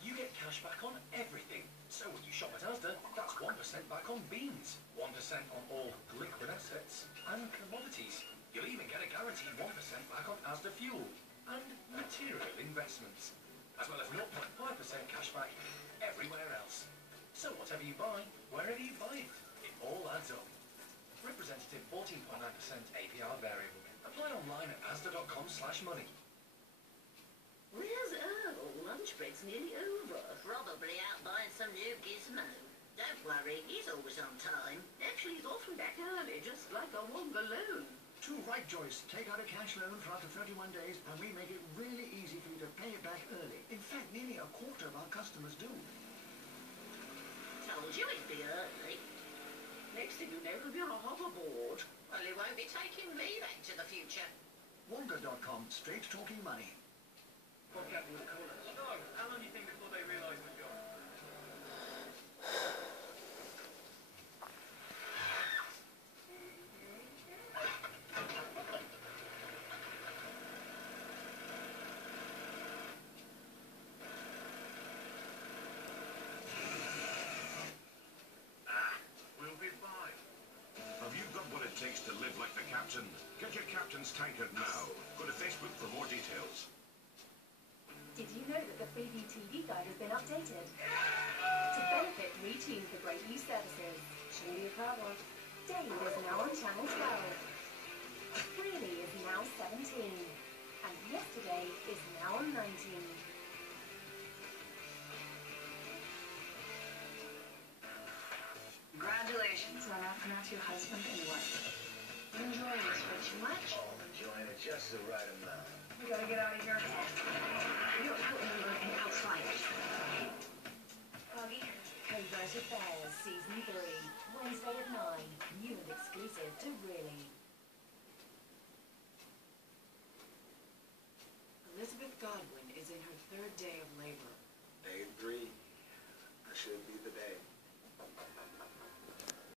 You get cash back on everything. So when you shop at Asda, that's 1% back on beans, 1% on all liquid assets and commodities. You'll even get a guaranteed 1% back on Asda fuel and material investments, as well as 0.5% cash back everywhere else. So whatever you buy, wherever you buy it, it all adds up. Representative 14.9% APR variable. Apply online at asda.com/money. Where's Earl? Lunch break's nearly over. Probably out buying some new gizmo. Don't worry, he's always on time. Actually, he's often back early, just like a Wonga loan. Too right, Joyce. Take out a cash loan for up to 31 days and we make it really easy for you to pay it back early. In fact, nearly a quarter of our customers do. Told you he'd be early. Next thing you know, he'll be on a hoverboard. Well, he won't be taking me back to the future. Wonga.com, straight talking money. What happened with the corner? So, how long do you think before they realise we've got? We'll be fine. Have you got what it takes to live like the captain? Get your captain's tankard now. Go to Facebook for more details. Did you know that the Freeview TV guide has been updated? To benefit retunes the great news services. Shouldn't be a problem. Dave is now on channel 12. Freely is now 17. And Yesterday is now on 19. Congratulations on after your husband and wife. Enjoying this way too much? Oh, enjoying it just the right amount. We gotta get out of here. You're putting me outside. Buggy. Covert Affairs Season 3. Wednesday at 9. New and exclusive to Really.